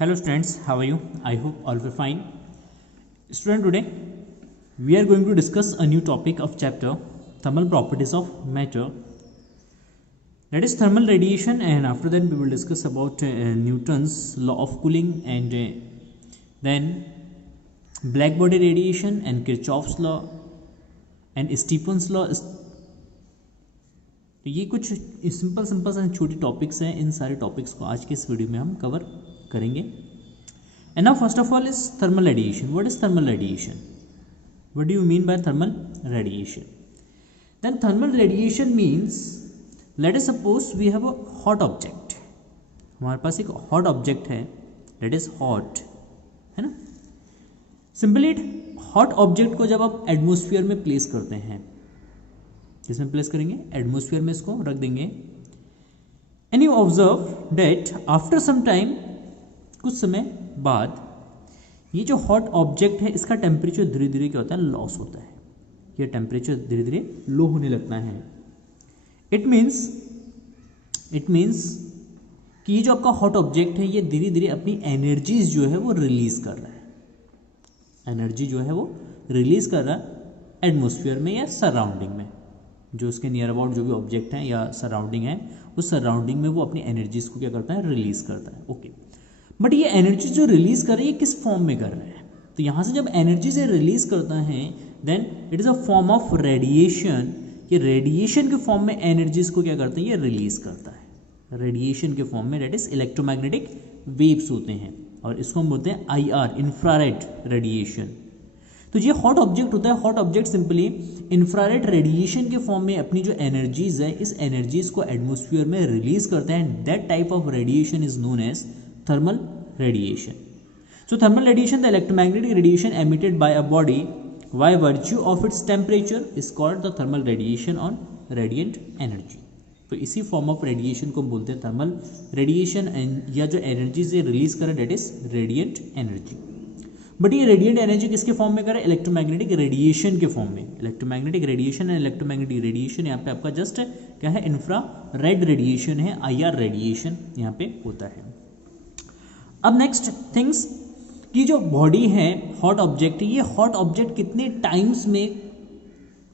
Hello students, how are you? I hope all were fine. Student, today we are going to discuss a new topic of chapter thermal properties of matter, that is thermal radiation, and after that we will discuss about Newton's law of cooling and then black body radiation and Kirchhoff's law and Stephen's law. तो ये कुछ simple से छोटे topics हैं. इन सारे topics को आज के इस वीडियो में हम कवर करेंगे. And now first of all is thermal radiation. What is thermal radiation? What do you mean by thermal radiation? Then thermal radiation means, let us suppose we have a hot object. हमारे पास एक hot object है, that is hot, है ना. Simply hot object को जब आप atmosphere में प्लेस करते हैं, किसमें प्लेस करेंगे? एटमोस्फियर में इसको रख देंगे. And you observe that after some time, कुछ समय बाद ये जो हॉट ऑब्जेक्ट है इसका टेम्परेचर धीरे धीरे क्या होता है? लॉस होता है. ये टेम्परेचर धीरे धीरे लो होने लगता है. इट मीन्स कि ये जो आपका हॉट ऑब्जेक्ट है ये धीरे धीरे अपनी एनर्जीज जो है वो रिलीज कर रहा है. एनर्जी जो है वो रिलीज कर रहा है एटमोस्फियर में या सराउंडिंग में. जो उसके नियर अबाउट जो भी ऑब्जेक्ट है या सराउंडिंग है, उस सराउंडिंग में वो अपनी एनर्जीज को क्या करता है? रिलीज करता है. ओके, बट ये एनर्जी जो रिलीज कर रही है किस फॉर्म में कर रहा है? तो यहाँ से जब एनर्जी से रिलीज करता है then it is a form of radiation. ये रेडिएशन के फॉर्म में एनर्जीज को क्या करता है? ये रिलीज करता है रेडिएशन के फॉर्म में, दैट इज इलेक्ट्रोमैग्नेटिक वेव्स होते हैं, और इसको हम बोलते हैं IR, इंफ्रारेड रेडिएशन. तो ये हॉट ऑब्जेक्ट होता है. Hot object simply infrared radiation के फॉर्म में अपनी जो एनर्जीज है, इस एनर्जीज को एटमोस्फियर में रिलीज करते हैं. That type of radiation is known as thermal radiation. So thermal radiation, the electromagnetic radiation emitted by a body by virtue of its temperature is called the thermal radiation on radiant energy. तो इसी form of radiation को बोलते हैं thermal radiation, या जो energy से release करे that is radiant energy. But ये रेडिएंट एनर्जी किसके फॉर्म में करे? इलेक्ट्रोमैग्नेटिक रेडिएशन के फॉर्म में. Electromagnetic radiation and electromagnetic radiation यहाँ पे आपका जस्ट क्या है? इंफ्रारेड रेडिएशन है, IR रेडिएशन यहाँ पे होता है. अब नेक्स्ट थिंग्स की जो बॉडी है, हॉट ऑब्जेक्ट, ये हॉट ऑब्जेक्ट कितने टाइम्स में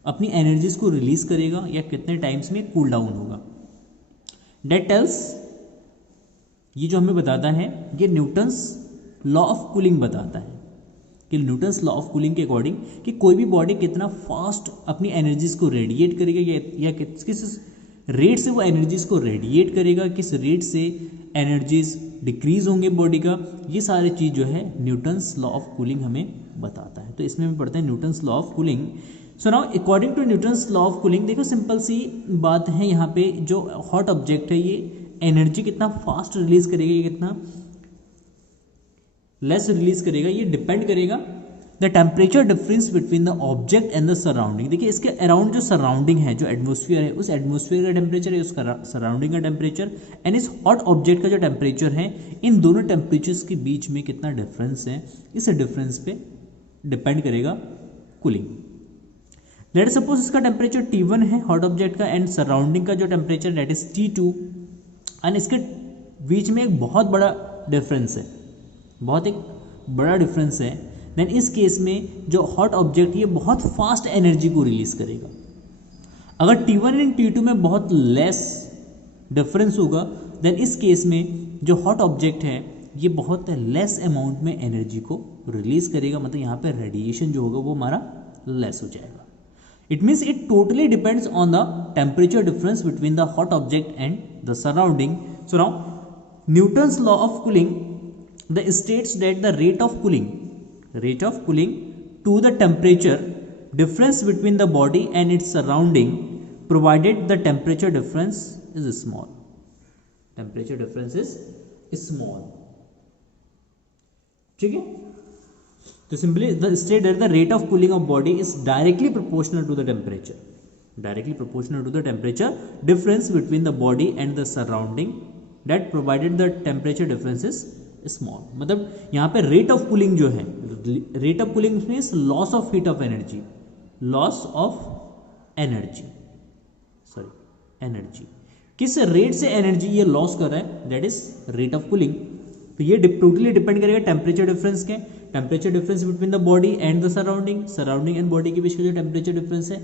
अपनी एनर्जीज को रिलीज करेगा या कितने टाइम्स में कूल डाउन होगा? दैट टेल्स, ये जो हमें बताता है ये न्यूटन्स लॉ ऑफ कूलिंग बताता है कि न्यूटन्स लॉ ऑफ कूलिंग के अकॉर्डिंग कि कोई भी बॉडी कितना फास्ट अपनी एनर्जीज को रेडिएट करेगा या किस रेट से वो एनर्जीज को रेडिएट करेगा, किस रेट से एनर्जीज डिक्रीज होंगे बॉडी का. ये सारी चीज़ जो है न्यूटन्स लॉ ऑफ कूलिंग हमें बताता है. तो इसमें हम पढ़ते हैं Newton's law of cooling. So now according to Newton's law of cooling, देखो सिंपल सी बात है यहाँ पे, जो हॉट ऑब्जेक्ट है ये एनर्जी कितना फास्ट रिलीज करेगा, ये कितना लेस रिलीज करेगा, ये डिपेंड करेगा the temperature difference between the object and the surrounding. देखिए इसके अराउंड जो सराउंडिंग है, जो एटमोस्फियर है, उस एटमोस्फियर का टेम्परेचर है, उसका सराउंडिंग का टेम्परेचर एंड इस हॉट ऑब्जेक्ट का जो टेम्परेचर है, इन दोनों टेम्परेचर्स के बीच में कितना डिफरेंस है, इस डिफरेंस पे डिपेंड करेगा कूलिंग. लेट सपोज इसका टेम्परेचर T1 है हॉट ऑब्जेक्ट का, एंड सराउंडिंग का जो temperature that is T2, and इसके बीच में एक बहुत बड़ा डिफरेंस है, बहुत एक बड़ा डिफरेंस है. देन इस केस में जो हॉट ऑब्जेक्ट ये बहुत फास्ट एनर्जी को रिलीज करेगा. अगर T1 एंड T2 में बहुत लेस डिफरेंस होगा, देन इस केस में जो हॉट ऑब्जेक्ट है ये बहुत लेस अमाउंट में एनर्जी को रिलीज करेगा. मतलब यहाँ पे रेडिएशन जो होगा वो हमारा लेस हो जाएगा. It means it totally depends on the temperature difference between the hot object and the surrounding. So now Newton's law of cooling the states that the rate of cooling to the temperature difference between the body and its surrounding, provided the temperature difference is small. Temperature difference is small. ठीक है. तो simply the state that the rate of cooling of body is directly proportional to the temperature. Directly proportional to the temperature difference between the body and the surrounding, that provided the temperature difference is small. मतलब यहाँ पे rate of cooling जो है, rate of cooling means loss of heat of energy, loss of energy, sorry energy, किस rate से energy ये loss कर रहा है, that is rate of cooling. तो ये टोटली डिपेंड करेगा टेम्परेचर डिफरेंस के, temperature difference between the body and the surrounding, surrounding and body के बीच का जो टेम्परेचर डिफरेंस है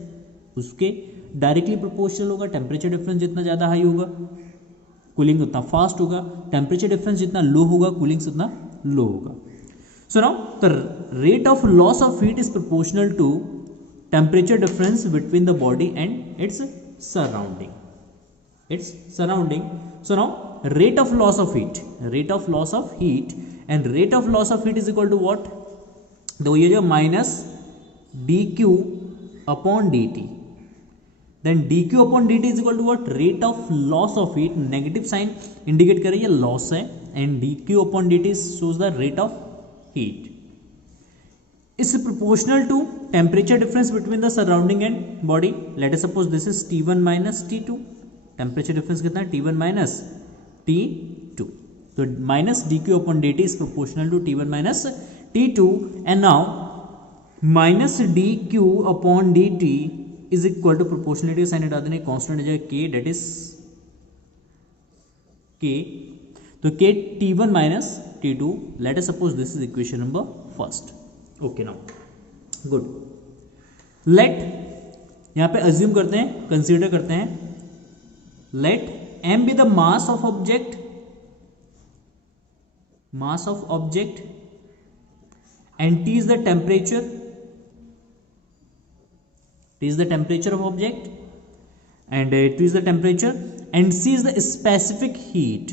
उसके डायरेक्टली प्रोपोर्शनल होगा। टेम्परेचर डिफरेंस जितना ज़्यादा हाई होगा कूलिंग उतना फास्ट होगा, टेम्परेचर डिफरेंस जितना लो होगा कूलिंग उतना लो होगा। So now the rate of loss of heat is proportional to temperature difference between the body and its surrounding, So now rate of loss of heat and rate of loss of heat is equal to what? तो ये जो minus dq upon dt, then dq upon dt is equal to what? Rate of loss of heat, negative sign indicate कर रही है loss है, and dq upon dt shows the rate of heat is proportional to temperature difference between the surrounding and body. Let us suppose this is T1 minus T2. Temperature difference कितना है? T1 minus T2. तो minus dq upon dt is proportional to T1 minus T2 and now minus dq upon dt is equal to proportionality sign हटा देने, constant हो जाएगा k, that is k. तो k T1 minus T2. Let us suppose this is equation number first. Okay now good. Let यहां पे assume करते हैं, consider करते हैं, let m be the mass of object and T is the temperature, of object and T is the temperature and C is the specific heat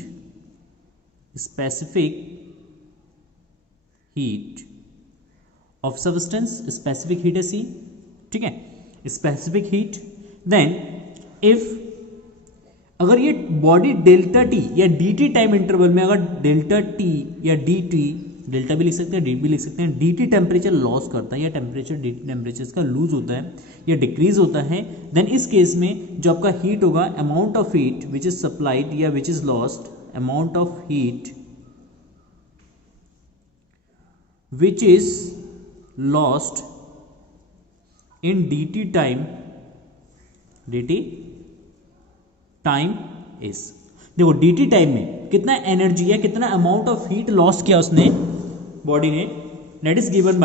of substance. specific heat है C, ठीक है, specific heat. then if अगर ये body delta T या D T time interval में अगर delta T या D T, delta भी लिख सकते हैं डी भी लिख सकते हैं, डी टी टेम्परेचर लॉस करता है या टेम्परेचर डी टी टेम्परेचर का लूज होता है या डिक्रीज होता है, देन इस केस में जो आपका हीट होगा, amount of heat which is supplied या which is lost, amount of heat which is lost in D T time is, देखो dt टाइम में कितना एनर्जी या कितना अमाउंट ऑफ हीट लॉस किया उसने बॉडी ने, that is given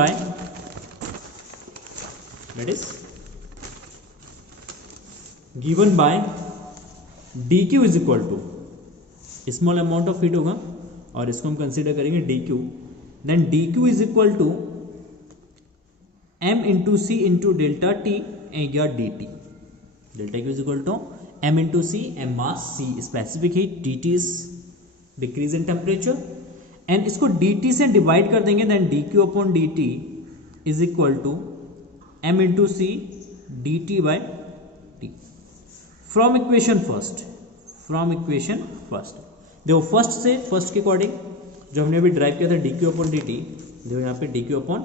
by dq is equal to small amount of heat होगा और इसको हम कंसीडर करेंगे dq, then dq is equal to m into C into delta T या dt. Delta q is equal to m into C, m mass, C specific heat, dt is decrease in temperature, and इसको dt से divide कर देंगे, then dq upon dt is equal to m into C dt by t. From equation first, देखो first के according जो हमने अभी drive किया था dq upon dt, देखो यहाँ पे dq upon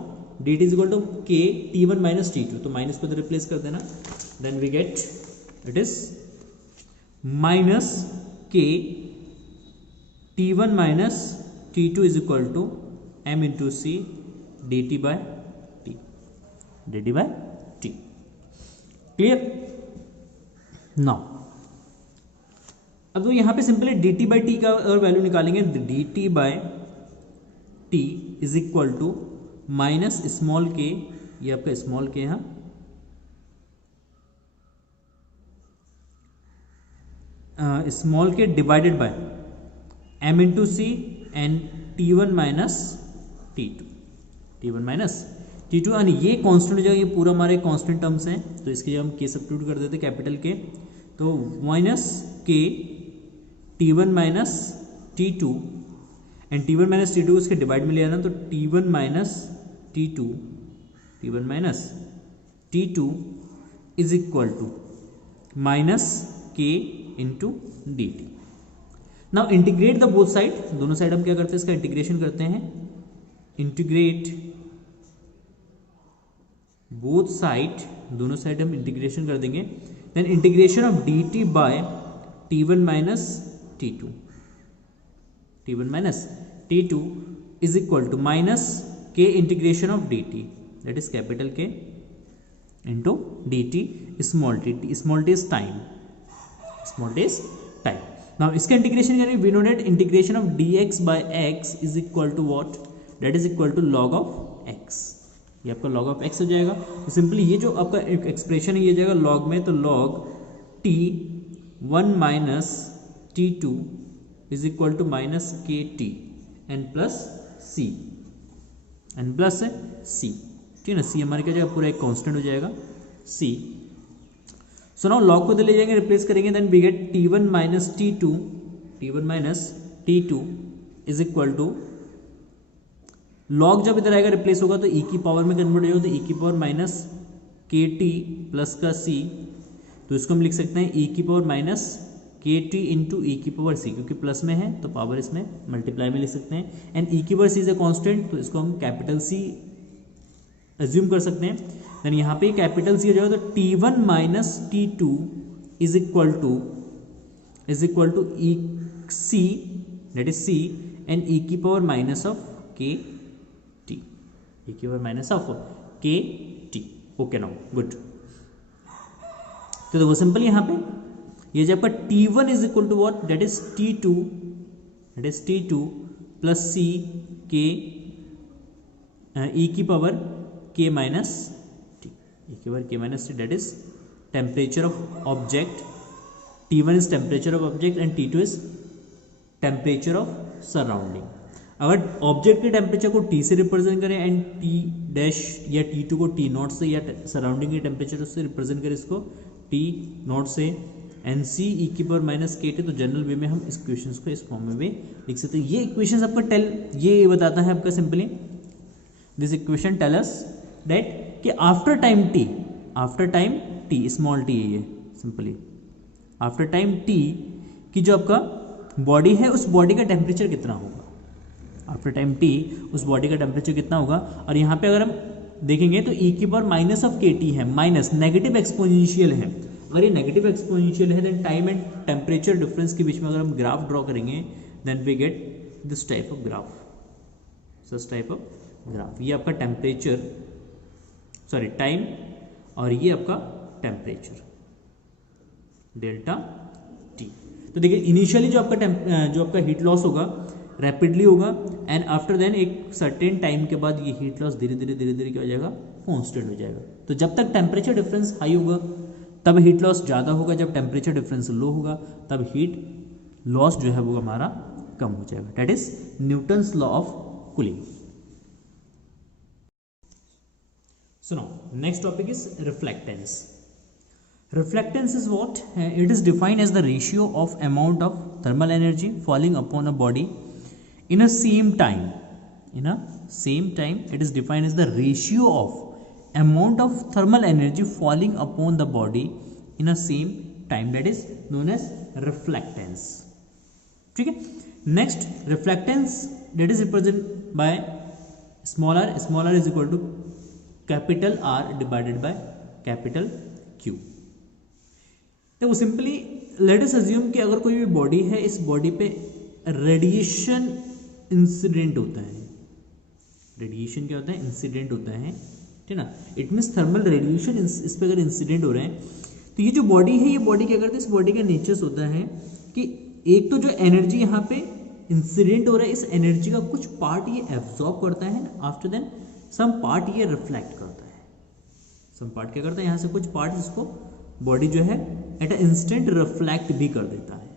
dt is equal to k T1 minus T2, तो माइनस को तो रिप्लेस कर देना, then we get it is minus K T1 minus T2 is equal to m into C D T by T. Clear? Now अब तो यहां पे simply D T by T का अगर वैल्यू निकालेंगे, D T by T is equal to minus small K, ये आपका small K यहां small K divided by m into C and T1 minus T2 यानी ये कांस्टेंट हो जाएगा, ये पूरा हमारे कांस्टेंट टर्म्स हैं, तो इसके जब हम के सब्स्टिट्यूट कर देते कैपिटल के, तो minus K T1 minus T2 and T1 minus T2 इसके डिवाइड में ले आना, तो T1 minus T2 is equal to minus K into D T. Now integrate the both side, दोनों साइड हम क्या करते हैं, इसका इंटीग्रेशन करते हैं, इंटीग्रेट बोथ साइड, दोनों साइड हम इंटीग्रेशन कर देंगे, then integration of D T by T1 minus T2 is equal to minus K integration of D T, that is capital K into D T, small T is time. Now इसका integration करेंगे, we know that integration of dx by x is equal to what, that is equal to log of x, ये आपका log of x हो जाएगा। तो simply ये जो आपका एक्सप्रेशन है ये जाएगा log में, तो log t1 minus t2 is equal to minus K T N plus C, N plus C, ठीक है ना, सी हमारे क्या जाएगा पूरा एक कांस्टेंट हो जाएगा सी। सो नाउ log को ले जाएंगे, रिप्लेस करेंगे, then we get t1 minus t2, t1 minus t2 is equal to log जब इधर आएगा रिप्लेस होगा तो e की पावर में कन्वर्ट हो जाएगा, तो e की power minus K T plus का c, तो इसको हम लिख सकते हैं e की power minus K T into ई की पावर सी, क्योंकि प्लस में है तो पावर इसमें मल्टीप्लाई में लिख सकते हैं, एंड ई की power C is a constant, तो इसको हम कैपिटल सी एज्यूम कर सकते हैं। देन यहाँ पे कैपिटल सी हो जाएगा, तो t1 minus t2 is equal to E C, that is C, and E की power minus of K T, E की power minus of K T. Okay now good. तो देखो सिंपल यहाँ पे ये जब आपका t1 is equal to what, that is t2 plus C के ई की पावर के माइनस टी, ई की पावर के minus T, that is temperature of object, t1 is temperature of object and t2 is temperature of surrounding. अगर object के temperature को t से represent करें एंड t डैश या t2 को t नॉट से या सराउंडिंग के टेम्परेचर से रिप्रेजेंट करें इसको t नॉट से एन सी ई की पावर माइनस के टी, तो जनरल वे में हम इस क्वेश्चन को इस फॉर्म में भी लिख सकते हैं। ये इक्वेशन आपका ये बताता है आपका simply this equation tell us that कि after time T small T है ये सिंपली आफ्टर टाइम टी की जो आपका बॉडी है उस बॉडी का टेम्परेचर कितना होगा, आफ्टर टाइम टी उस बॉडी का टेम्परेचर कितना होगा। और यहाँ पे अगर हम देखेंगे तो ई की power minus of K T है, माइनस नेगेटिव एक्सपोनेंशियल है, अगर ये नेगेटिव एक्सपोनेंशियल है then time and temperature difference के बीच में अगर हम ग्राफ ड्रॉ करेंगे then we get this type of graph, this type of graph. ये आपका टेम्परेचर सॉरी टाइम और ये आपका टेम्परेचर डेल्टा टी। तो देखिए इनिशियली जो आपका हीट लॉस होगा रैपिडली होगा एंड आफ्टर देन एक सर्टेन टाइम के बाद ये हीट लॉस धीरे धीरे क्या हो जाएगा, कांस्टेंट हो जाएगा। तो जब तक टेम्परेचर डिफरेंस हाई होगा तब हीट लॉस ज़्यादा होगा, जब टेम्परेचर डिफरेंस लो होगा तब हीट लॉस जो है वो हमारा कम हो जाएगा। That is Newton's law of cooling. So now next topic is reflectance. Reflectance is what? It is defined as the ratio of amount of thermal energy falling upon a body in a same time. In a same time, it is defined as the ratio of amount of thermal energy falling upon the body in a same time. That is known as reflectance. ठीक है। Next, reflectance that is represented by small r. Small r is equal to capital R divided by capital Q. तो simply late us assume कि अगर कोई भी body है, इस body पे रेडिएशन इंसिडेंट होता है, रेडिएशन क्या होता है, इंसिडेंट होता है, ठीक ना, इट मीन्स थर्मल रेडिएशन इस पे अगर इंसिडेंट हो रहे हैं तो ये जो बॉडी है ये बॉडी क्या करती है, इस बॉडी का नेचर्स होता है कि एक तो जो एनर्जी यहाँ पे इंसिडेंट हो रहा है इस एनर्जी का कुछ पार्ट ये एब्जॉर्ब करता है, आफ्टर देन सम पार्ट ये रिफ्लेक्ट करता है, सम पार्ट क्या करता है यहाँ से कुछ पार्ट इसको बॉडी जो है एट अ इंस्टेंट रिफ्लेक्ट भी कर देता है,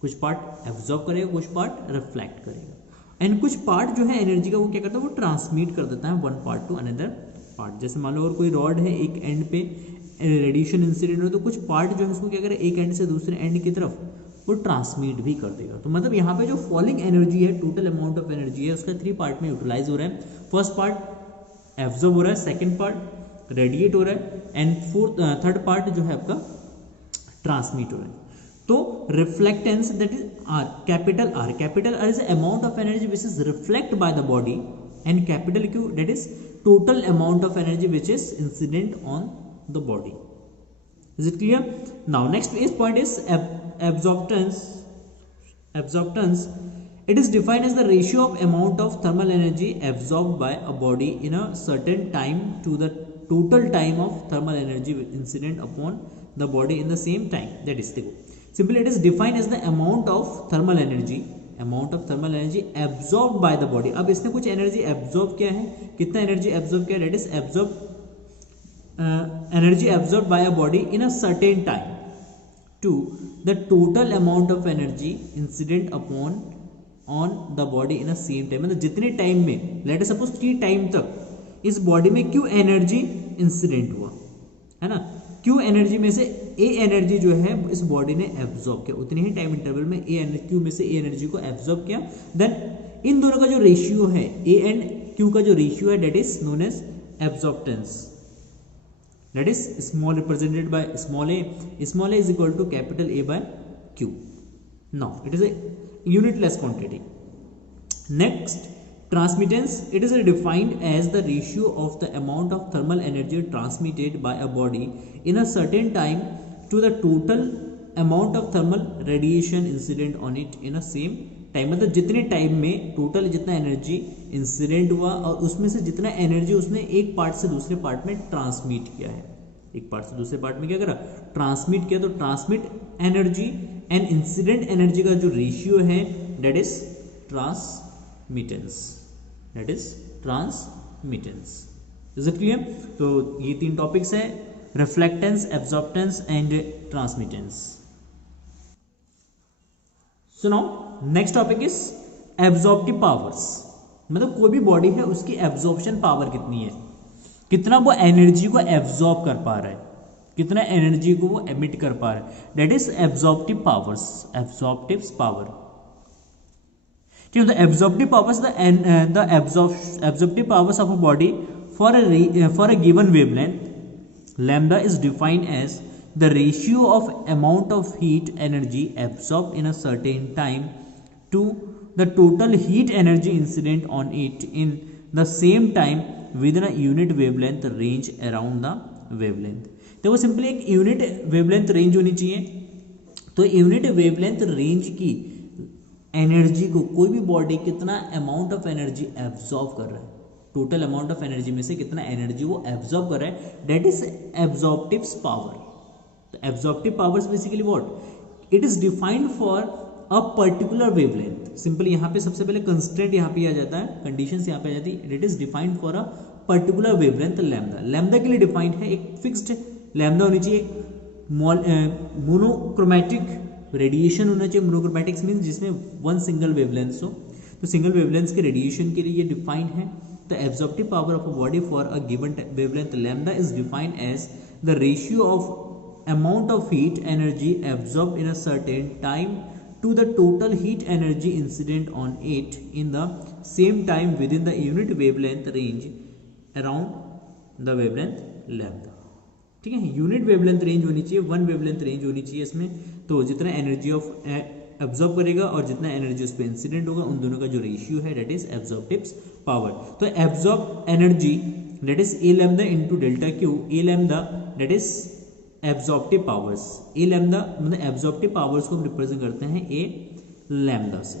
कुछ पार्ट एब्जॉर्ब करेगा कुछ पार्ट रिफ्लेक्ट करेगा एंड कुछ पार्ट जो है एनर्जी का वो क्या करता है वो ट्रांसमिट कर देता है one part two another part. जैसे मान लो अगर कोई रॉड है एक एंड पे रेडिएशन इंसिडेंट हो तो कुछ पार्ट जो है उसको क्या करे एक एंड से दूसरे एंड की तरफ वो ट्रांसमिट भी कर देगा। तो मतलब यहाँ पे जो फॉलिंग एनर्जी है, टोटल अमाउंट ऑफ एनर्जी है उसका 3 पार्ट में यूटिलाइज हो रहा है। फर्स्ट पार्ट एब्जॉर्ब हो रहा है, सेकेंड पार्ट रेडिएट हो रहा है एंड थर्ड पार्ट जो है आपका ट्रांसमिट हो रहा है। तो reflectance that is R, capital R is amount of energy which is reflect by the body and capital Q that is total amount of energy which is incident on the body. Is it clear? Now next is point is absorptance. It is defined as the ratio of amount of thermal energy absorbed by a body in a certain time to the total time of thermal energy incident upon the body in the same time. That is, देखो simply it is defined as the amount of thermal energy absorb by the body. अब इसने कुछ energy absorb किया है, कितना energy absorb किया, that is energy absorb by a body in a certain time to the total amount of energy incident upon on the body in a same time. मतलब जितने time में, let us suppose T time तक इस body में Q energy incident हुआ है ना, Q energy में से ए एनर्जी जो है इस बॉडी ने एब्जॉर्ब किया, उतने ही टाइम इंटरवल में क्यू में से ए एनर्जी को एब्जॉर्ब किया। देन इन दोनों का जो रेशियो है, ए एंड क्यू का जो रेशियो है, that is known as absorptance, that is small represented by small A is equal to capital A by Q. Now it is A unitless quantity. Next, transmittance. It is defined as the ratio of the amount of thermal energy transmitted by a body in a certain time to the total amount of thermal radiation incident on it in a same time. मतलब जितने time में total जितना energy incident हुआ और उसमें से जितना energy उसने एक पार्ट से दूसरे पार्ट में ट्रांसमिट किया है, एक पार्ट से दूसरे पार्ट में क्या करा, ट्रांसमिट किया। तो transmit energy and incident energy का जो रेशियो है that is transmittance, that is transmittance. Is it clear? तो ये तीन टॉपिक्स है, reflectance, absorptance and transmittance. So now next topic is absorptive powers. मतलब कोई भी बॉडी है उसकी एब्जॉर्प्शन पावर कितनी है, कितना वो एनर्जी को एब्जॉर्ब कर पा रहा है, कितना एनर्जी को वो एमिट कर पा रहा है, that is absorptive powers, absorptive power. ठीक है, तो absorptive powers the absorptive powers of a body for a given wavelength lambda is defined as the ratio of amount of heat energy absorb in a certain time to the total heat energy incident on it in the same time within a unit wavelength range around the wavelength. तो वो simply एक unit wavelength range होनी चाहिए। तो unit wavelength range की energy को कोई भी बॉडी कितना अमाउंट ऑफ एनर्जी एब्जॉर्ब कर रहा है, टोटल अमाउंट ऑफ एनर्जी में से कितना एनर्जी वो एब्जॉर्ब कर रहा है, दैट इज एब्जॉर्प्टिव पावर। तो absorptive powers basically what, it is defined for a particular wavelength. Simply यहाँ पे सबसे पहले कंस्ट्रेंट यहाँ पे आ जाता है, कंडीशंस यहाँ पे आ जाती है, it is defined for a particular wavelength lambda. Lambda के लिए डिफाइंड है एक फिक्स्ड लैम्डा होनी चाहिए, मोनोक्रोमैटिक रेडिएशन होना चाहिए। मोनोक्रोमैटिक्स मीन्स जिसमें वन सिंगल वेवलेंथ हो, तो सिंगल वेवलेंथ के रेडिएशन के लिए ये डिफाइंड है। The absorptive power of a body for a given wavelength lambda is defined as the ratio of amount of heat energy absorb in a certain time to the total heat energy incident on it in the same time within the unit wavelength range around the wavelength lambda। ठीक है, unit wavelength range होनी चाहिए, one wavelength range होनी चाहिए इसमें। तो जितना energy of absorb करेगा और जितना एनर्जी उस पर इंसिडेंट होगा, उन दोनों का जो रेशियो है दैट इज एब्जॉर्प्टिव पावर। तो absorb energy that is a lambda into delta Q, A lambda that is absorptive powers, A lambda मतलब एब्जॉर्प्टिव पावर्स को हम रिप्रेजेंट करते हैं ए लैम्डा से।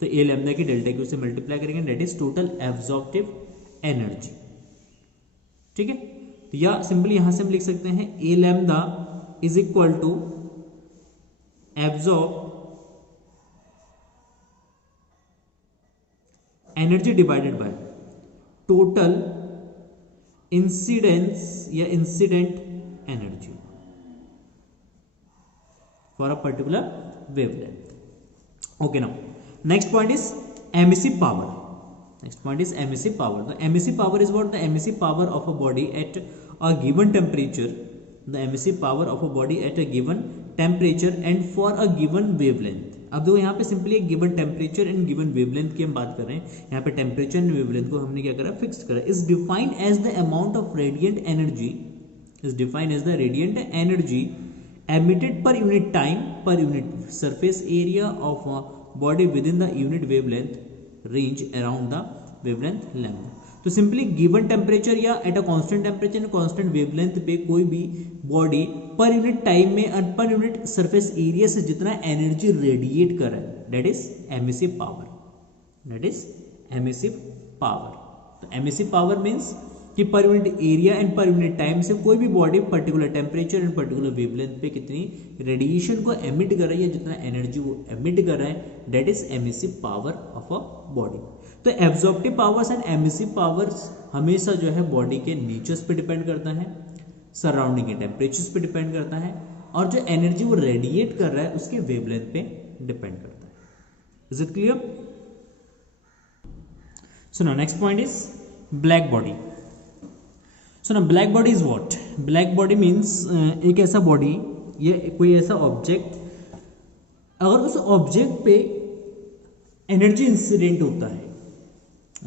तो ए लैम्डा की डेल्टा क्यू से मल्टीप्लाई करेंगे, that is total absorptive energy. ठीक है, तो या सिंपली यहां से हम लिख सकते हैं A lambda is equal to absorb energy divided by total incidence या incident energy for a particular wavelength. Okay, now next point is emissive power. Next point is emissive power. The emissive power is what? The emissive power of a body at a given temperature. The emissive power of a body at a given temperature and for a given wavelength. अब देखो यहाँ पे simply एक given temperature and given wavelength की हम बात कर रहे हैं। यहाँ पे टेम्परेचर एंड वेवलेंथ को हमने क्या करा, फिक्स करा। Is defined as the amount of radiant energy, is defined as the radiant energy emitted per unit time per unit surface area of a body within the unit wavelength range around the wavelength lambda। तो simply given temperature या at a constant temperature and constant wavelength पे कोई भी body per unit time में और per unit surface area से जितना energy radiate कर रहा है, that is emissive power, that is emissive power. तो एमिसिव पावर मीन्स कि पर unit area and per unit time से कोई भी body particular temperature and particular wavelength पे कितनी रेडिएशन को एमिट कर रही है, जितना एनर्जी वो एमिट कर रहा है, that is emissive power of a body. तो absorptive powers and emissive powers हमेशा जो है बॉडी के नेचर्स पे डिपेंड करता है, सराउंडिंग के टेम्परेचर्स पे डिपेंड करता है, और जो एनर्जी वो रेडिएट कर रहा है उसके वेवलेंथ पे डिपेंड करता है। Is it clear? So now next point is black body. So ना black body is what? Black body means एक ऐसा बॉडी या कोई ऐसा ऑब्जेक्ट, अगर उस ऑब्जेक्ट पे एनर्जी इंसिडेंट होता है,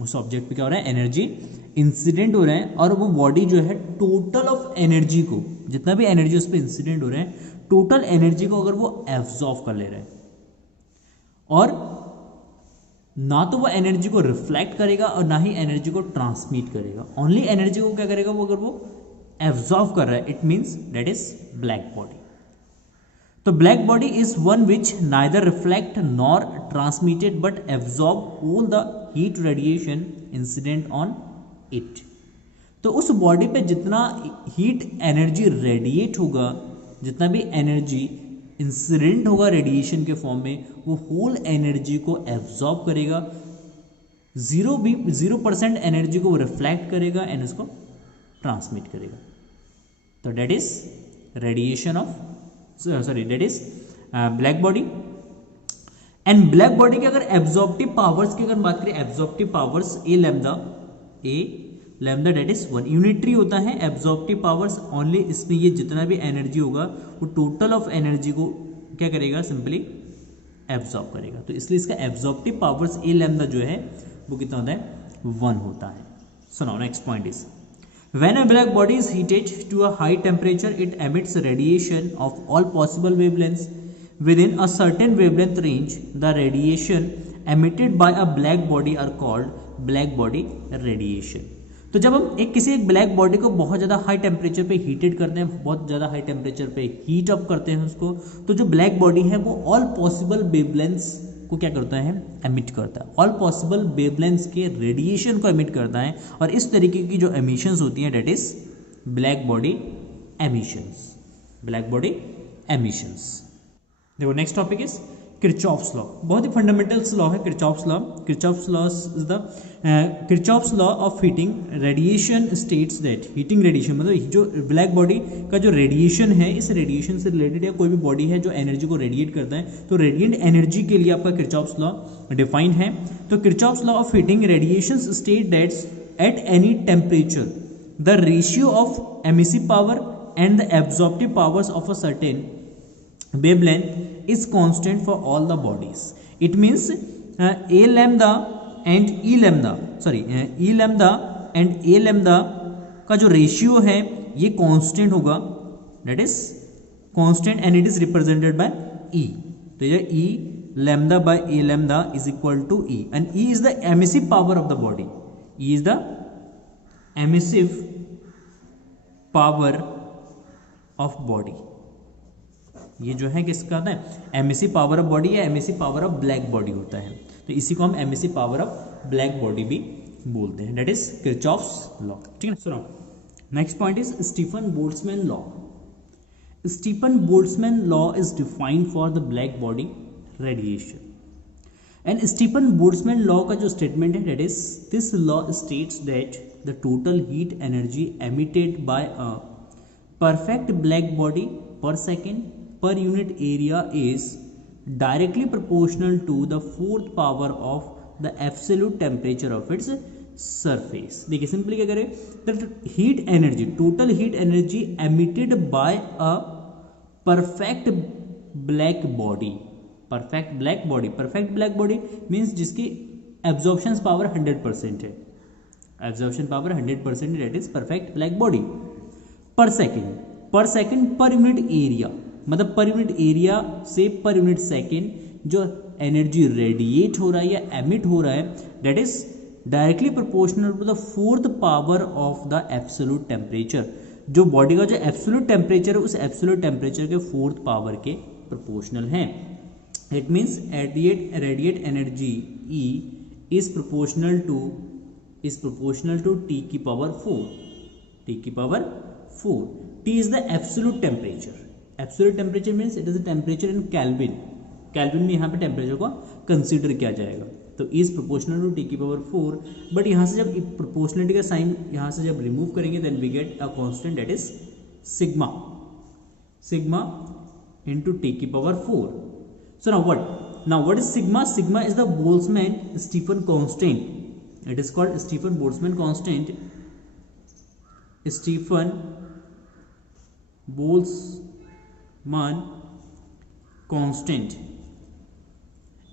उस ऑब्जेक्ट पे क्या हो रहा है, एनर्जी इंसिडेंट हो रहा है, और वो बॉडी जो है टोटल ऑफ एनर्जी को, जितना भी एनर्जी उस पर इंसिडेंट हो रहा है, टोटल एनर्जी को अगर वो एब्जॉर्व कर ले रहा है, और ना तो वो एनर्जी को रिफ्लेक्ट करेगा और ना ही एनर्जी को ट्रांसमिट करेगा, ओनली एनर्जी को क्या करेगा वो, अगर वो एब्जॉर्व कर रहा है, it means that is black body. तो black body is one which neither reflect nor transmitted but absorb all the heat radiation incident on it. तो उस बॉडी पे जितना हीट एनर्जी रेडिएट होगा, जितना भी एनर्जी इंसिडेंट होगा रेडिएशन के फॉर्म में, वो होल एनर्जी को एब्जॉर्ब करेगा, 0% एनर्जी को वो रिफ्लेक्ट करेगा एंड उसको ट्रांसमिट करेगा। तो that is radiation of, sorry that is black body. And black body के अगर एब्जॉर्प्टिव पावर्स की अगर बात करें, absorptive powers A lambda that is 1 unitary होता है एब्जॉर्प्टिव पावर्स ओनली। इसमें ये जितना भी एनर्जी होगा वो टोटल ऑफ एनर्जी को क्या करेगा, सिंपली एब्जॉर्ब करेगा। तो इसलिए इसका एब्जॉर्प्टिव पावर्स ए लैम्डा जो है वो कितना होता है, 1 होता है। सो now next point is when a black body is heated to a high temperature it emits radiation of all possible wavelengths within a certain wavelength range. The radiation emitted by a black body are called black body radiation. तो जब हम किसी एक black body को बहुत ज़्यादा high temperature पे heated करते हैं, बहुत ज़्यादा हाई टेम्परेचर पे हीट अप करते हैं उसको, तो जो ब्लैक बॉडी है वो ऑल पॉसिबल वेवलेंथ्स को क्या करता है, एमिट करता है, ऑल पॉसिबल वेवलेंथ्स के रेडिएशन को एमिट करता है, और इस तरीके की जो एमिशंस होती हैं that is black body emissions, black body emissions. देखो next topic is Kirchhoff's law. बहुत ही फंडामेंटल्स लॉ है Kirchhoff's law. Kirchhoff's law is the Kirchhoff's law of heating radiation states that, heating radiation मतलब जो black body का जो radiation है, इस रेडिएशन से रिलेटेड या कोई भी बॉडी है जो एनर्जी को रेडिएट करता है, तो रेडिएंट एनर्जी के लिए आपका किरचॉफ्स लॉ डिफाइन है। तो Kirchhoff's law of heating radiation state that at any temperature the ratio of emissive power and the absorptive powers of a certain wavelength is constant for all the bodies. It means A lambda and E lambda, E lambda and A lambda का जो ratio है ये constant होगा, that is constant and it is represented by E. तो ये E lambda by A lambda is equal to E and E is the emissive power of the body. E is the emissive power of body. ये जो है किसका होता है, emissive power of body या emissive power of black body होता है। तो इसी को हम emissive power of black body भी बोलते हैं, दैट इज किरचॉफ्स लॉ। ठीक है, सुनो next point is Stefan Boltzmann law. Stefan Boltzmann law is defined for the black body radiation. And Stefan Boltzmann law का जो स्टेटमेंट है that is this law states that the total heat energy emitted by a perfect black body per second per unit area is directly proportional to the fourth power of the absolute temperature of its surface. देखिए simply क्या करें, that heat energy, total heat energy emitted by a perfect black body, perfect black body means जिसकी absorption power 100% है, absorption power 100% that is perfect black body per second per unit area, मतलब per unit area से per unit second जो energy radiate हो रहा है या emit हो रहा है that is directly proportional to the fourth power of the absolute temperature. जो बॉडी का जो एब्सोल्यूट टेम्परेचर है उस एब्सोल्यूट टेम्परेचर के फोर्थ पावर के प्रोपोर्शनल है। It means radiate energy E is proportional to is proportional to T की power 4. T की power 4. T is the absolute temperature. Absolute temperature means it is the temperature in Kelvin. Kelvin में यहाँ पे temperature को consider किया जाएगा. तो is proportional to T की पावर 4. बट यहाँ से जब प्रोपोर्शनलिटी का साइन यहाँ से जब रिमूव करेंगे then we get a constant that is sigma. Sigma into T की power 4. So now what is sigma? Sigma is the Boltzmann-Stefan constant. It is called Stefan-Boltzmann constant. Stefan-Boltzmann constant.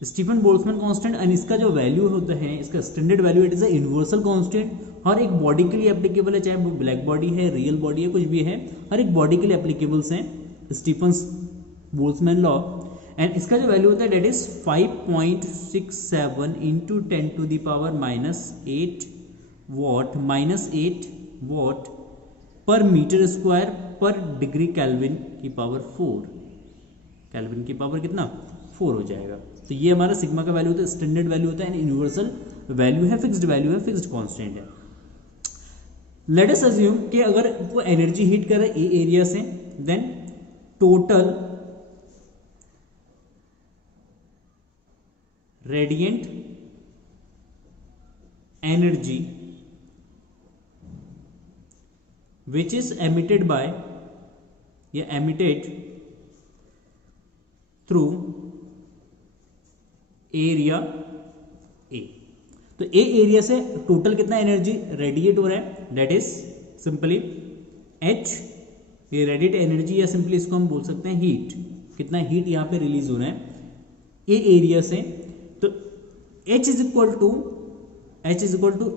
Stefan-Boltzmann constant and इसका जो value होता है, इसका standard value, it is a universal constant. हर एक body के लिए एप्लीकेबल है, चाहे वो ब्लैक बॉडी है, रियल बॉडी है, कुछ भी है, हर एक बॉडी के लिए एप्लीकेबल्स हैं स्टीफन-बोल्ट्जमैन लॉ. एंड इसका जो वैल्यू होता है that is 5.67 into 10 to the power -8 watt per metre square per degree kelvin की पावर 4. केल्विन की पावर कितना 4 हो जाएगा. तो ये हमारा सिग्मा का वैल्यू होता है, स्टैंडर्ड वैल्यू होता है, यूनिवर्सल वैल्यू है, फिक्स्ड वैल्यू है, फिक्स्ड कांस्टेंट है. लेट अस अज्यूम कि अगर वो एनर्जी हीट कर रहा है ए एरिया से, then total radiant energy which is emitted by या emitted through area A. तो A एरिया से टोटल कितना एनर्जी रेडिएट हो रहा है, दैट इज सिंपली H. ये रेडिएट एनर्जी या सिंपली इसको हम बोल सकते हैं हीट. कितना हीट यहाँ पे रिलीज हो रहा है ए एरिया से. तो H is equal to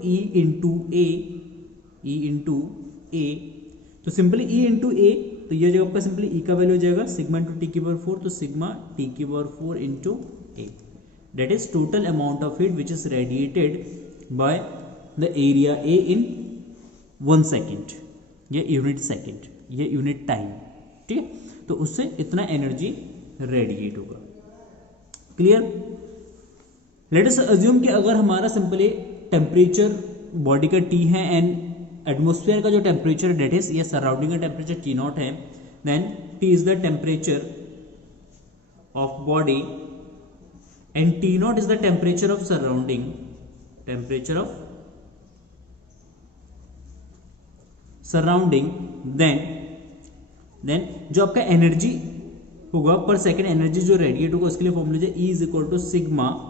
E into A. तो सिंपली E इंटू ए, तो ये जगह आपका सिंपली E का वैल्यू हो जाएगा सिग्मा इंटू टी की पावर 4. तो सिग्मा टी की power 4 into A, that is total amount of heat which is radiated by the area A in 1 second या यूनिट सेकेंड या यूनिट टाइम. ठीक है, तो उससे इतना एनर्जी रेडिएट होगा. क्लियर. लेट अस अज्यूम कि अगर हमारा सिंपली टेम्परेचर बॉडी का T है एंड एटमोस्फेयर का जो टेम्परेचर डेट इज या सराउंडिंग का टेम्परेचर T0 है, then T is the temperature of body and T0 is the temperature of surrounding. Temperature of surrounding. Then जो आपका एनर्जी होगा पर सेकेंड, एनर्जी जो रेडिएट होगा उसके लिए फॉर्मूला है E is equal to sigma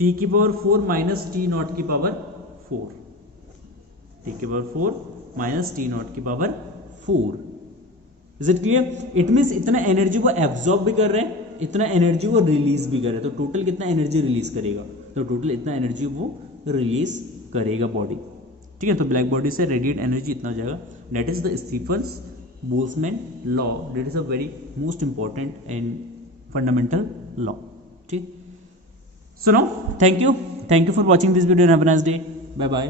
T की पावर 4 माइनस T0 की पावर 4. T की पावर 4 माइनस T0 की power 4. Is it clear. It means इतना एनर्जी वो एब्जॉर्ब भी कर रहे हैं, इतना एनर्जी वो रिलीज भी कर रहे हैं. तो टोटल कितना एनर्जी रिलीज करेगा, तो टोटल इतना एनर्जी वो रिलीज करेगा बॉडी. ठीक है, तो ब्लैक बॉडी से रेडिएट एनर्जी इतना हो जाएगा. That is the Stephen-Boltzmann law. That is a very most important and fundamental law. ठीक. So now thank you for watching this video and have a nice day. Bye bye.